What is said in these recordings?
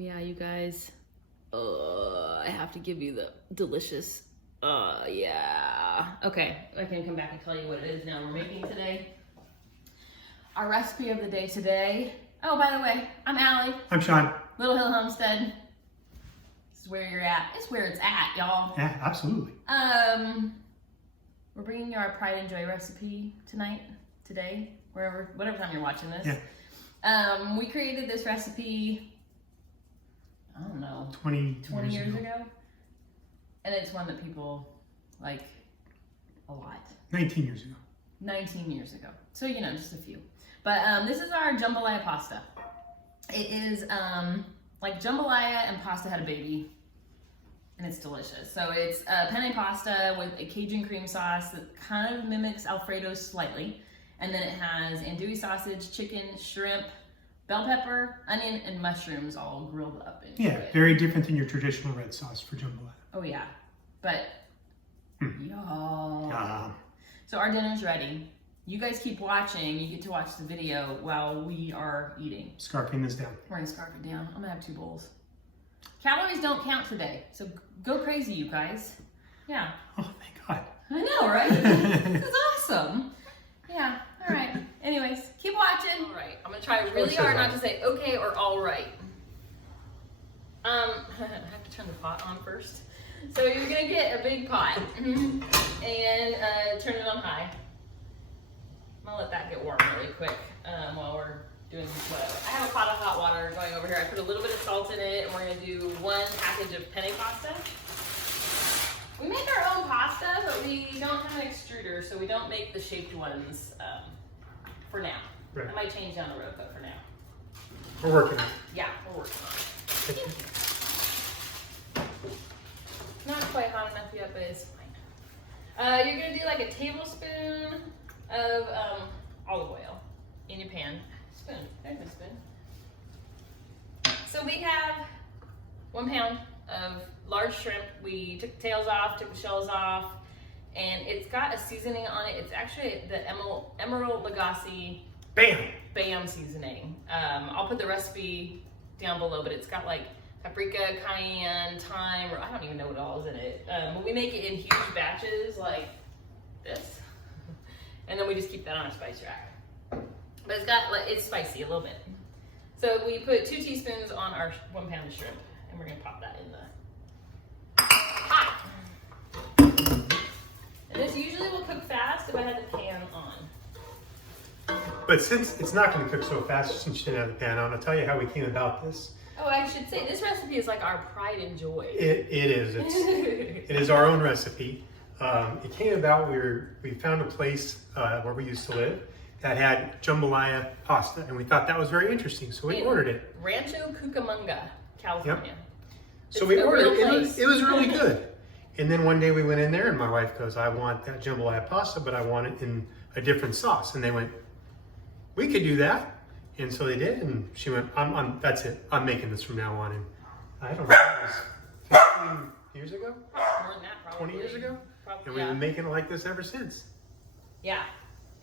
yeah, you guys. I have to give you the delicious. Yeah. Okay, I can come back and tell you what it is now we're making today. Our recipe of the day today. Oh, by the way, I'm Allie. I'm Sean. Little Hill Homestead. This is where you're at. It's where it's at, y'all. Yeah, absolutely. We're bringing you our pride and joy recipe today, whatever time you're watching this. Yeah. We created this recipe, I don't know, 20 years ago. And it's one that people like a lot. 19 years ago. 19 years ago. So, you know, just a few. But this is our jambalaya pasta. It is like jambalaya and pasta had a baby. And it's delicious. So it's penne pasta with a Cajun cream sauce that kind of mimics Alfredo slightly. And then it has andouille sausage, chicken, shrimp, bell pepper, onion, and mushrooms all grilled up into it. Very different than your traditional red sauce for jambalaya. Oh yeah, but y'all. So our dinner's ready. You guys keep watching. You get to watch the video while we are eating. Scarfing this down. We're gonna scarf it down. I'm gonna have 2 bowls. Calories don't count today, so go crazy, you guys. Yeah. Oh, thank God. I know, right? This is awesome. Yeah, all right. Anyways, keep watching. All right, I'm gonna try really hard not to say okay or all right. I have to turn the pot on first. So you're gonna get a big pot and turn it on high. I'm gonna let that get warm really quick while we're doing whatever. I have a pot of hot water going over here. I put a little bit of salt in it, and we're gonna do 1 package of penne pasta. We make our own pasta, but we don't have an extruder, so we don't make the shaped ones for now. Right. That might change down the road, but for now. We're working on it. Yeah, we're working on it. Not quite hot enough yet, but it's fine. You're gonna do like a tablespoon of olive oil in your pan. Spoon, there's my spoon. So we have 1 pound of large shrimp. We took the tails off, took the shells off, and it's got a seasoning on it. It's actually the Emerald Lagasse Bam seasoning. I'll put the recipe down below, but it's got like paprika, cayenne, thyme, or I don't even know what all is in it. But we make it in huge batches like this, and then we just keep that on a spice rack. But it's spicy a little bit. So we put 2 teaspoons on our 1 pound of shrimp, and we're gonna pop that in the pot. And this usually will cook fast if I had the pan on. But since it's not going to cook so fast since you didn't have the pan on, I'll tell you how we came about this. Oh, I should say, this recipe is like our pride and joy. It is. It is our own recipe. It came about, we found a place where we used to live that had jambalaya pasta, and we thought that was very interesting, so we ordered it. Rancho Cucamonga, California. Yep. So we ordered it. It was really good. And then one day we went in there, and my wife goes, I want that jambalaya pasta, but I want it in a different sauce. And they went, we could do that. And so they did, and she went, that's it. I'm making this from now on. And I don't know, it was 15 years ago? More than that, probably. 20 years ago? Probably, and we've been making it like this ever since. Yeah.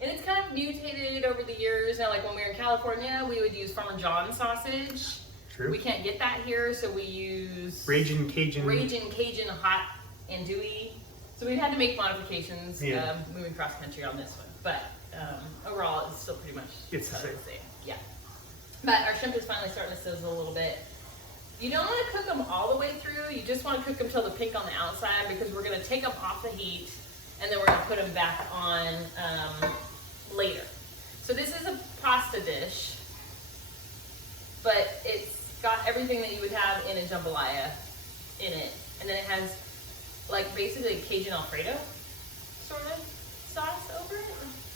And it's kind of mutated over the years. Now, like when we were in California, we would use Farmer John's sausage. True. We can't get that here, so we use Raging Cajun hot andouille. So we had to make modifications moving cross country on this one. But overall, it's still pretty much it's the same. Yeah. But our shrimp is finally starting to sizzle a little bit. You don't want to cook them all the way through. You just want to cook them till the pink on the outside, because we're going to take them off the heat and then we're going to put them back on later. So this is a pasta dish, but it's got everything that you would have in a jambalaya in it. And then it has like basically a Cajun Alfredo sort of sauce over it.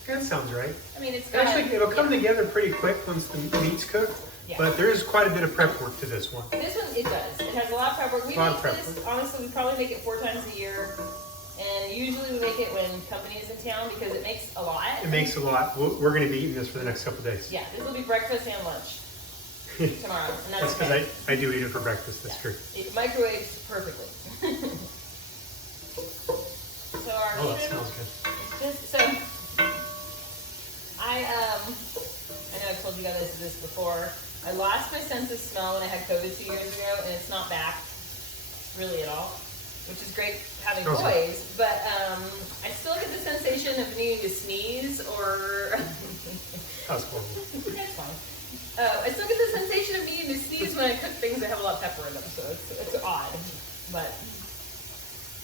That sounds right. I mean, it's got actually, it'll come together pretty quick once the meat's cooked. Yeah. But there is quite a bit of prep work to this one. This one, it does. It has a lot of prep work. We make this, honestly, we probably make it 4 times a year. And usually we make it when company is in town because it makes a lot. It makes a lot. We're going to be eating this for the next couple of days. Yeah, this will be breakfast and lunch tomorrow. And that's because I do eat it for breakfast. That's true. It microwaves perfectly. So our that smells good. I know I've told you guys this before, I lost my sense of smell when I had COVID 2 years ago, and it's not back really at all, which is great having boys. But I still get the sensation of needing to sneeze or. That's horrible. That's fine. I still get the sensation of needing to sneeze when I cook things that have a lot of pepper in them, so it's odd, but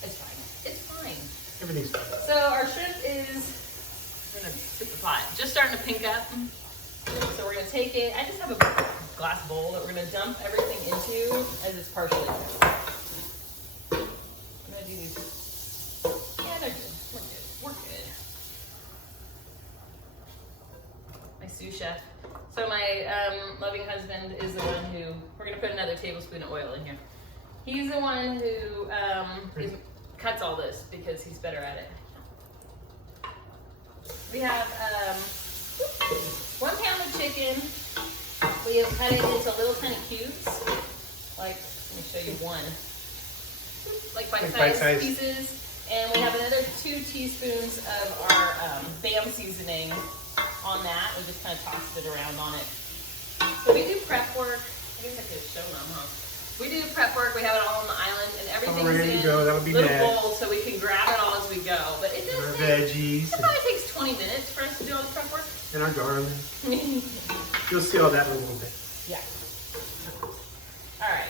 it's fine. It's fine. Everything's fine. So our shrimp is gonna hit the pot, just starting to pink up. So we're gonna take it. I just have a glass bowl that we're gonna dump everything into as it's partially. I'm gonna do these. Yeah, they're good. We're good. We're good. My sous chef. So my loving husband is the one who, we're gonna put another tablespoon of oil in here. He's the one who cuts all this because he's better at it. We have 1 pound of chicken. We have cut it into little tiny cubes. Like, let me show you one. Like bite-sized pieces. And we have another 2 teaspoons of our Bam seasoning on that. We just kind of tossed it around on it. So we do prep work. I guess I could show them, huh? We do prep work. We have it all on the island, and everything's in little bowls, so we can grab it all as we go. But it doesn't take. Veggies. It probably takes 20 minutes for us to do all this prep work. And our garlic. You'll see all that in a little bit. Yeah. All right.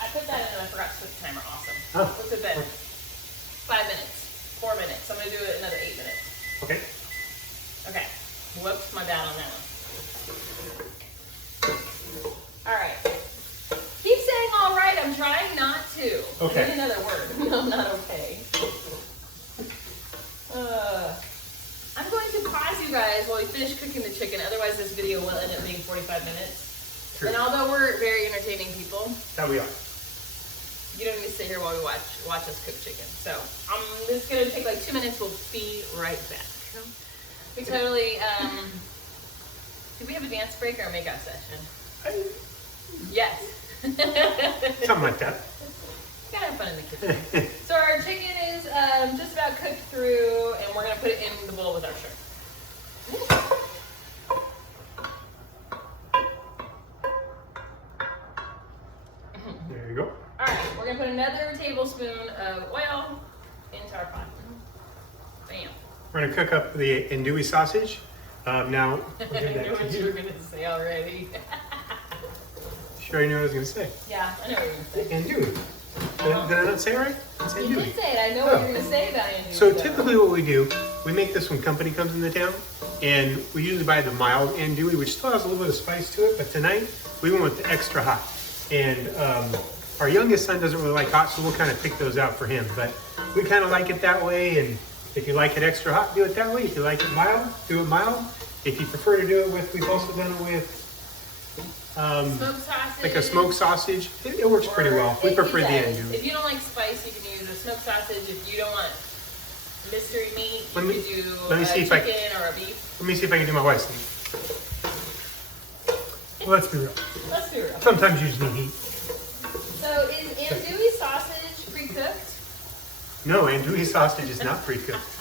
I put that in and I forgot to put the timer. Awesome. Oh. What's it been? 5 minutes. 4 minutes. I'm gonna do it another 8 minutes. Okay. Okay. Whoops, my bad on that one. All right. Keep saying all right. I'm trying not to. Okay. I need another word. No, I'm not okay. I'm going to pause you guys while we finish cooking the chicken. Otherwise, this video will end up being 45 minutes. True. And although we're very entertaining people, that we are. You don't need to sit here while we watch us cook chicken. So this is gonna take like 2 minutes. We'll be right back. We totally. Did we have a dance break or a makeout session? Yes. Something like that. Gotta have fun in the kitchen. So our chicken is just about cooked through, and we're gonna put it in the bowl with our shrimp. There you go. All right, we're gonna put another tablespoon of oil into our pot. Bam. We're gonna cook up the andouille sausage. Now, I know what you were gonna say already. Sure, you know what I was gonna say. Yeah, I know what you were gonna say. Andouille. Did I not say it right? It's You andouille. did say it. I know what you're gonna say about andouille. So typically, what we do, we make this when company comes into town, and we usually buy the mild andouille, which still has a little bit of spice to it. But tonight, we went with the extra hot. And our youngest son doesn't really like hot, so we'll kind of pick those out for him. But we kind of like it that way, and if you like it extra hot, do it that way. If you like it mild, do it mild. If you prefer to do it with, we've also done it with smoked sausage. like a smoked sausage. It works pretty well. We prefer the andouille. If you don't like spice, you can use a smoked sausage. If you don't want mystery meat, you could do a chicken or a beef. Let me see if I can do my wife's thing. Well, let's be real. Let's be real. Sometimes you just need heat. So is andouille sausage pre-cooked? No, andouille sausage is not pre-cooked.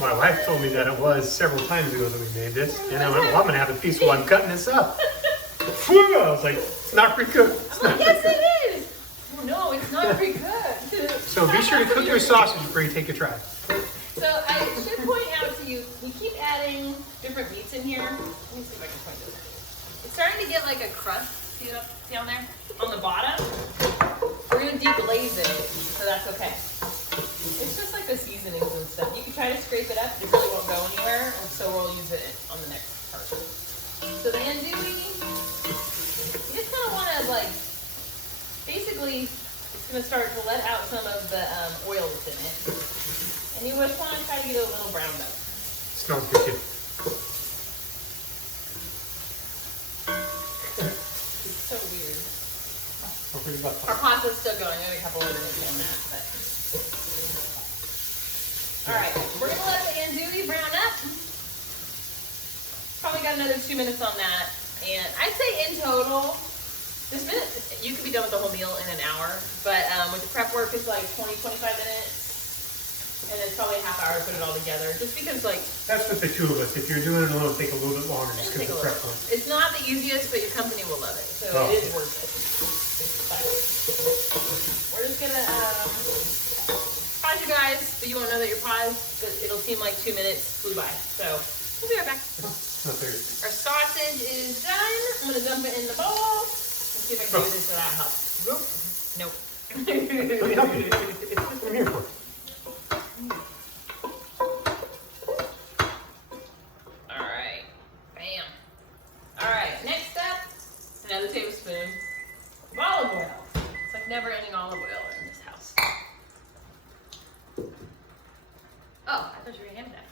My wife told me that it was several times ago that we made this, and I went, well, I'm going to have a piece while I'm cutting this up. I was like, it's not pre-cooked. Yes, it is. Oh, no, it's not pre-cooked. So be sure to cook your sausage before you take a try. So I should point out to you, we keep adding different meats in here. Let me see if I can point this out. It's starting to get like a crust, see it up down there? On the bottom. We're going to deglaze it, so that's okay. It's just like the seasonings and stuff. You can try to scrape it up, it really won't go anywhere, and so we'll use it on the next part. So the andouille, you just kind of want to like, basically, it's going to start to let out some of the oil that's in it. And you just want to try to get it a little browned up. Smells good too. It's so weird. Our Our pasta's still going. I have a couple of minutes on that, but. Alright, we're going to let the andouille brown up. Probably got another 2 minutes on that. And I'd say in total, this minute, you could be done with the whole meal in an hour. But with the prep work, it's like 20, 25 minutes. And it's probably a half hour to put it all together. Just because, like... That's with the two of us. If you're doing it alone, it'll take a little bit longer just because the prep one. It's not the easiest, but your company will love it. So it is worth it. But we're just going to pause you guys, but you won't know that you're paused. But it'll seem like 2 minutes flew by. So we'll be right back. Our sausage is done. I'm going to dump it in the bowl. Let's see if I can do this without help. Nope. Let me help you. What I'm here for. Alright. Bam. Alright, next up, another tablespoon of olive oil. It's like never ending olive oil in this house. Oh, I thought you were going to hand that.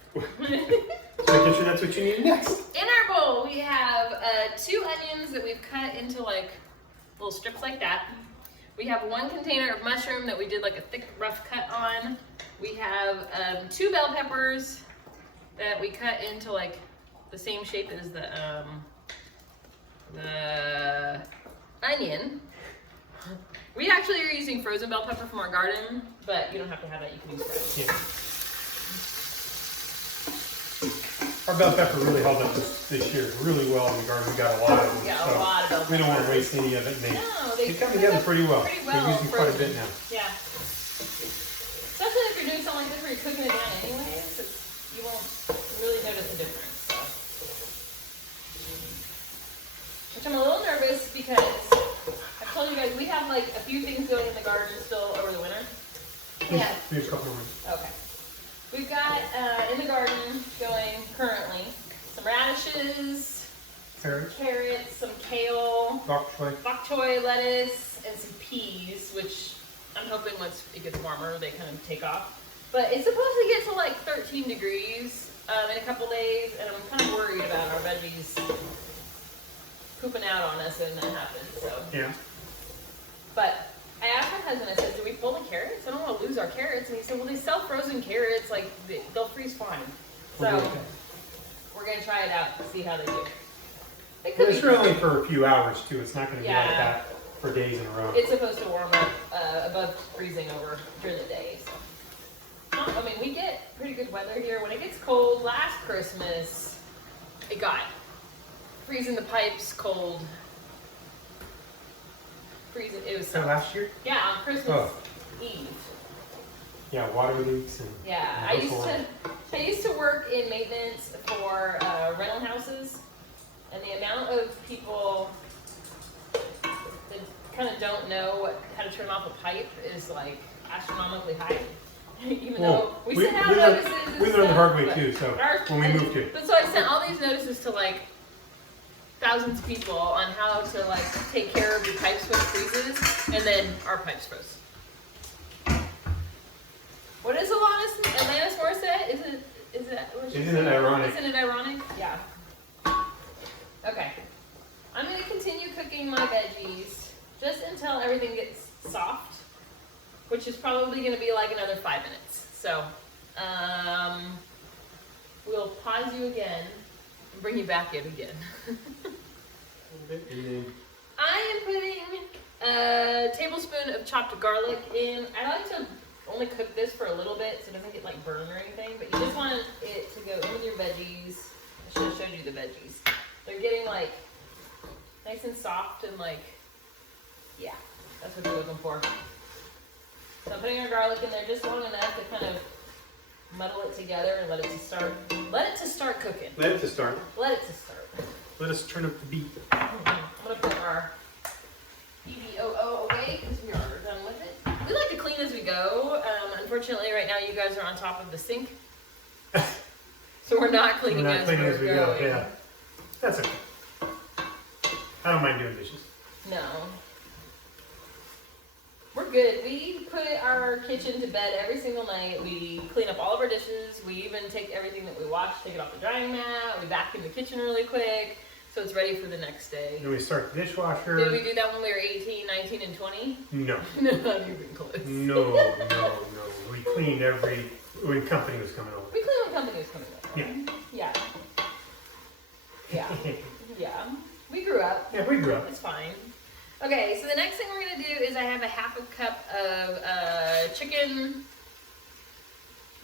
So making sure that's what you need next. In our bowl, we have 2 onions that we've cut into like little strips like that. We have 1 container of mushroom that we did like a thick, rough cut on. We have 2 bell peppers that we cut into like the same shape as the onion. We actually are using frozen bell pepper from our garden, but you don't have to have that. You can use fresh. Yeah. Our bell pepper really held up this year really well in the garden. We got a lot of them. Yeah, a lot of bell peppers. We don't want to waste any of it. No, they come together pretty well. We're using quite a bit now. Yeah. Especially if you're doing something like this where you're cooking it down anyways, you won't really notice the difference. So. Which I'm a little nervous because I've told you guys we have like a few things going in the garden still over the winter. Yeah. We have a couple more. Okay. We've got in the garden going currently some radishes, carrots, some kale, bok choy lettuce, and some peas, which I'm hoping once it gets warmer they kind of take off. But it's supposed to get to like 13 degrees in a couple days, and I'm kind of worried about our veggies pooping out on us when that happens. So yeah. But I asked my husband, I said, do we pull the carrots? I don't want to lose our carrots. And he said, well, they sell frozen carrots. Like, they'll freeze fine. So, we're going to try it out and see how they do. It's really for a few hours, too. It's not going to be like that for days in a row. It's supposed to warm up above freezing over during the day. So. I mean, we get pretty good weather here. When it gets cold, last Christmas, it got freezing the pipes cold. It was last year? Yeah, on Christmas Eve. Yeah, water leaks and I used to work in maintenance for rental houses, and the amount of people that kind of don't know how to turn off a pipe is like astronomically high. Even though we sent out notices. We learned the hard way too. So when we moved here. But so I sent all these notices to like thousands of people on how to like take care of your pipes when it freezes, and then our pipes froze. What is Alanis Morissette? Isn't it ironic? Isn't it ironic? Yeah. Okay. I'm gonna continue cooking my veggies just until everything gets soft, which is probably gonna be like another 5 minutes. So, we'll pause you again. Bring you back in again. I am putting a tablespoon of chopped garlic in. I like to only cook this for a little bit so it doesn't get like burned or anything, but you just want it to go in with your veggies. I should have showed you the veggies. They're getting like nice and soft and like, yeah, that's what you're looking for. So I'm putting our garlic in there just long enough to kind of muddle it together and let it to start cooking. Let it to start. Let us turn up the beat. I'm gonna put our BBOO away because we are done with it. We like to clean as we go. Unfortunately, right now you guys are on top of the sink, so we're not cleaning as we go. Yeah, that's okay. I don't mind doing dishes. No. We're good. We put our kitchen to bed every single night. We clean up all of our dishes. We even take everything that we wash, take it off the drying mat. We vacuum the kitchen really quick so it's ready for the next day. Then we start the dishwasher. Did we do that when we were 18, 19, and 20? No. Not even close. No. We cleaned when company was coming over. We cleaned when company was coming over. Yeah. Yeah. We grew up. Yeah, we grew up. It's fine. Okay, so the next thing we're going to do is I have a half a cup of chicken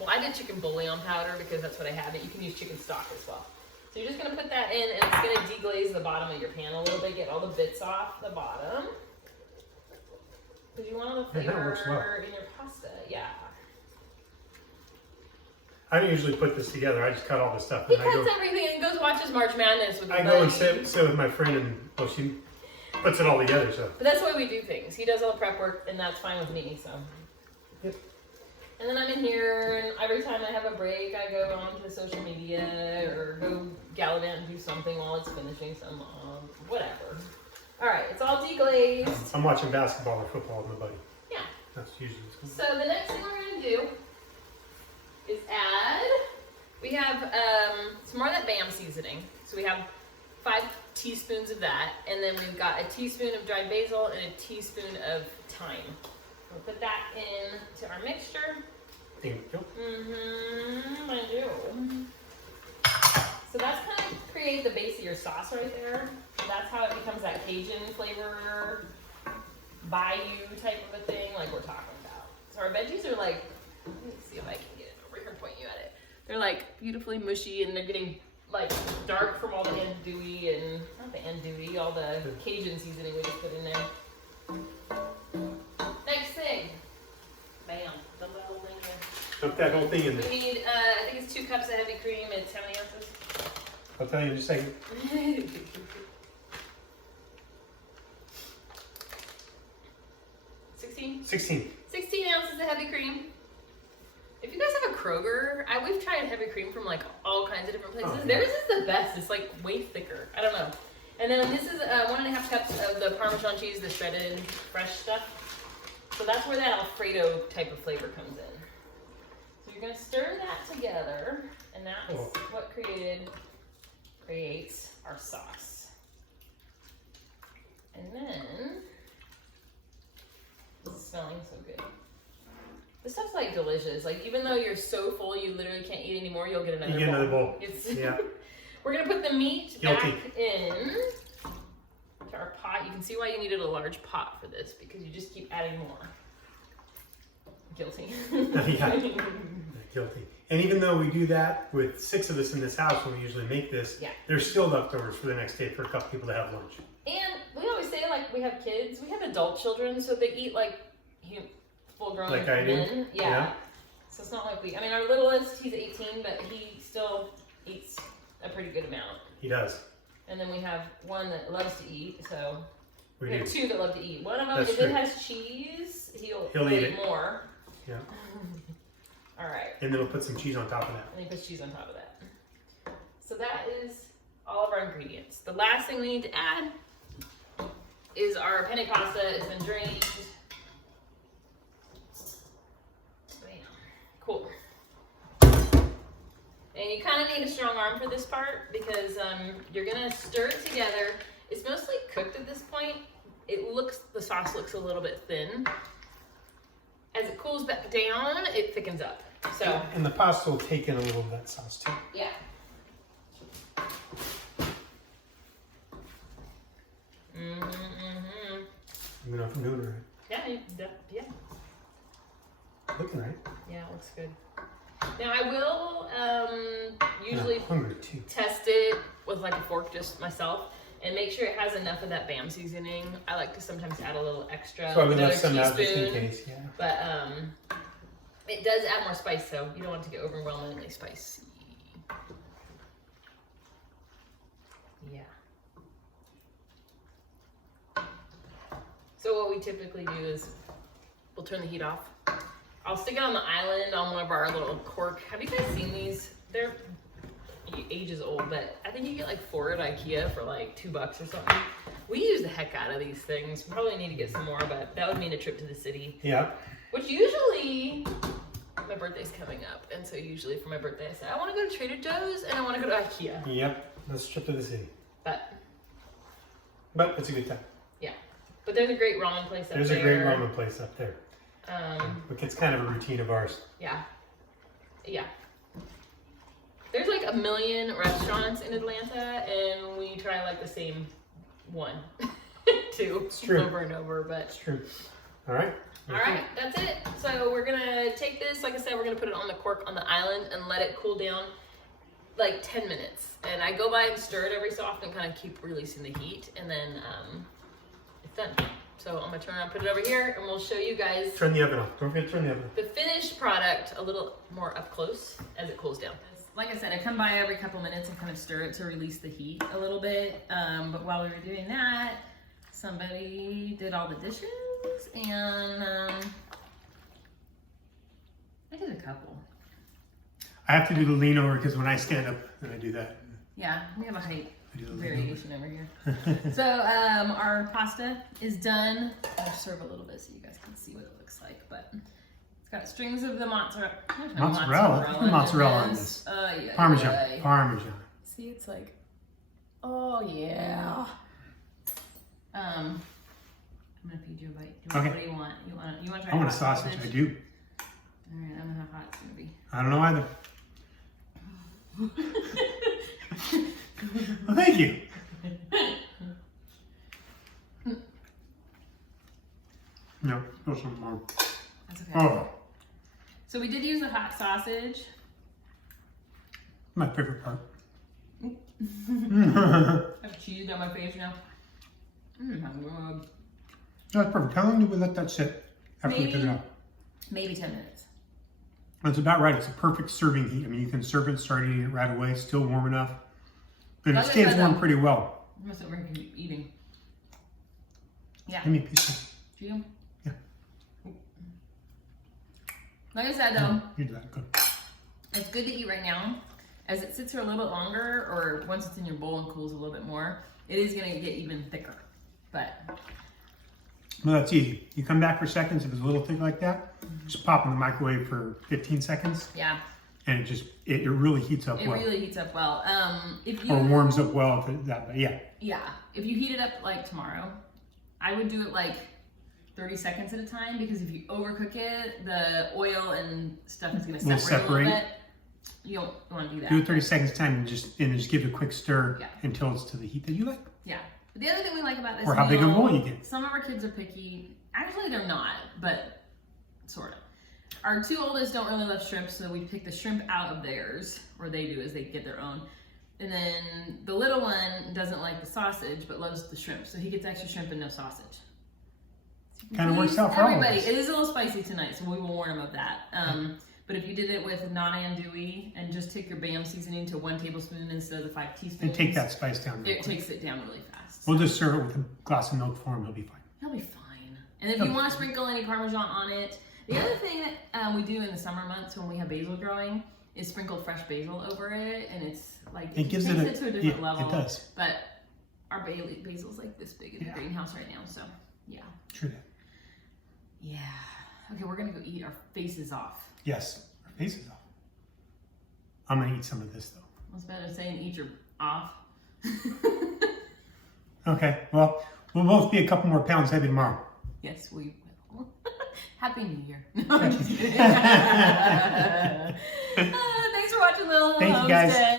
Well, I did chicken bouillon powder because that's what I have, but you can use chicken stock as well. So you're just gonna put that in, and it's gonna deglaze the bottom of your pan a little bit, get all the bits off the bottom. Because you want all the flavor in your pasta, yeah. I don't usually put this together. I just cut all the stuff. He cuts everything and goes watches March Madness with. I go and sit with my friend, and well, she puts it all together. So. But that's the way we do things. He does all the prep work, and that's fine with me. So. Yep. And then I'm in here, and every time I have a break, I go on to social media or go gallivant and do something while it's finishing some whatever. All right, it's all deglazed. I'm watching basketball or football with my buddy. Yeah. That's usually. So the next thing we're gonna do is add. We have some more of that BAM seasoning. So we have 5 teaspoons of that, and then we've got a teaspoon of dried basil and a teaspoon of thyme. We'll put that into our mixture. Thank you. I do. So that's kind of create the base of your sauce right there. So that's how it becomes that Cajun flavor, bayou type of a thing, like we're talking about. So our veggies are like, let me see if I can get it over here and point you at it. They're like beautifully mushy, and they're getting like dark from all the andouille and not the andouille, all the Cajun seasoning we just put in there. Next thing, bam, dump that whole thing in. Dump that whole thing in there. We need, I think it's 2 cups of heavy cream. It's how many ounces? I'll tell you in just a second. 16? 16. 16 ounces of heavy cream. If you guys have a Kroger, we've tried heavy cream from like all kinds of different places. Oh, Theirs is the best. It's like way thicker. I don't know. And then this is 1.5 cups of the Parmesan cheese, the shredded fresh stuff. So that's where that Alfredo type of flavor comes in. So you're gonna stir that together, and that's what creates our sauce. And then, this is smelling so good. This stuff's like delicious. Like even though you're so full, you literally can't eat anymore. You'll get another bowl. You get another bowl. Yeah. We're gonna put the meat back in to our pot. You can see why you needed a large pot for this, because you just keep adding more. Guilty. Yeah. Guilty. And even though we do that with 6 of us in this house when we usually make this, there's still leftovers for the next day for a couple people to have lunch. And we always say, like, we have kids, we have adult children, so they eat like full-grown like I do. men. Yeah. So it's not like I mean, our littlest, he's 18, but he still eats a pretty good amount. He does. And then we have one that loves to eat, so we have 2 that love to eat. One of them, if it has cheese, he'll eat more. Yeah. All right. And then we'll put some cheese on top of that. And he puts cheese on top of that. So that is all of our ingredients. The last thing we need to add is our penne pasta. It's been drained. Bam. Cool. And you kind of need a strong arm for this part, because you're gonna stir it together. It's mostly cooked at this point. The sauce looks a little bit thin. As it cools back down, it thickens up. So. And the pasta will take in a little of that sauce too. Yeah. Let me know if I'm doing it right. Yeah. Looking right. Yeah, it looks good. Now I will usually test it with like a fork just myself and make sure it has enough of that BAM seasoning. I like to sometimes add a little extra, so I would another let some out just in teaspoon. case, yeah. But it does add more spice, so you don't want it to get overwhelmingly spicy. Yeah. So what we typically do is we'll turn the heat off. I'll stick it on the island on one of our little cork. Have you guys seen these? They're ages old, but I think you get like 4 at IKEA for like $2 or something. We use the heck out of these things. Probably need to get some more, but that would mean a trip to the city. Yeah. Which usually, my birthday's coming up, and so usually for my birthday I say, I want to go to Trader Joe's and I want to go to IKEA. Yep, let's trip to the city. But it's a good time. Yeah. But there's a great ramen place up there. There's a great ramen place up there. It's kind of a routine of ours. Yeah. Yeah. There's like 1 million restaurants in Atlanta, and we try like the same one, 2 It's true. over and over. But it's true. All right. All right, that's it. So we're gonna take this, like I said, we're gonna put it on the cork on the island and let it cool down like 10 minutes. And I go by and stir it every so often, kind of keep releasing the heat, and then it's done. So I'm gonna turn around, put it over here, and we'll show you guys. Turn the oven off. Don't forget to turn the oven. The finished product a little more up close as it cools down. Like I said, I come by every couple minutes and kind of stir it to release the heat a little bit. But while we were doing that, somebody did all the dishes, and I did a couple. I have to do the lean over because when I stand up, then I do that. Yeah, we have a height variation over here. over. So our pasta is done. I'll serve a little bit so you guys can see what it looks like. But it's got strings of the mozzarella. There's no Mozzarella on this. Yeah, Parmesan. yeah. Parmesan. See, it's like, oh yeah. I'm gonna feed you a bite. Okay. What do you want? You want to try? I want a hot sausage. I do. All right, I don't know how hot it's gonna be. I don't know either. Well, thank you. No, there's some more. That's okay. Oh, So we did use a hot sausage. my favorite part. I have cheese on my face now. That's perfect. How long did we let that sit after we took it off? Maybe 10 minutes. That's about right. It's a perfect serving heat. I mean, you can serve it, start eating it right away. It's still warm enough. But it stays warm pretty well. I'm gonna sit over here and keep eating. Yeah. Give me a piece. Do you? Yeah. Like I said though, You do that. Good. it's good to eat right now. As it sits here a little bit longer, or once it's in your bowl and cools a little bit more, it is gonna get even thicker. But Well, that's easy. You come back for seconds. If it's a little thick like that, just pop in the microwave for 15 seconds. yeah, And it just, it really heats up it well. really heats up well. If Or you warms up well if it, that, but yeah. if you heat it up like tomorrow, I would do it like 30 seconds at a time, because if you overcook it, the oil and stuff is gonna separate a little bit. You don't want to do that. Do it 30 seconds time and just give it a quick stir until it's to the heat that you like. Yeah. But the other thing we like about this Or how big a bowl you get. Some of our kids are picky. Actually, they're not, but sort of. Our two oldest don't really love shrimp, so we pick the shrimp out of theirs, or they do, as they get their own. And then the little one doesn't like the sausage, but loves the shrimp, so he gets extra shrimp and no sausage. Kind of works out for all of everybody. us. It is a little spicy tonight, so we will warn him of that. But if you did it with non-andouille and just take your BAM seasoning to 1 tablespoon instead of the 5 teaspoons, And take that spice down real it quick. takes it down really fast. We'll just serve it with a glass of milk for him. He'll be fine. He'll be fine. And if you want to sprinkle any Parmesan on it, the other thing that we do in the summer months when we have basil growing is sprinkle fresh basil over it, and it's like It gives it to a different level. It does. But our basil's like this big in the greenhouse right now, so yeah. True that. Yeah. Okay, we're gonna go eat our faces off. Yes. Our faces off. I'm gonna eat some of this though. What's better than saying eat your off? Okay. Well, we'll both be a couple more pounds heavy tomorrow. Yes, we will. Happy New Year. No, I'm just kidding. Thanks for watching Little Thank you, guys. Homestead.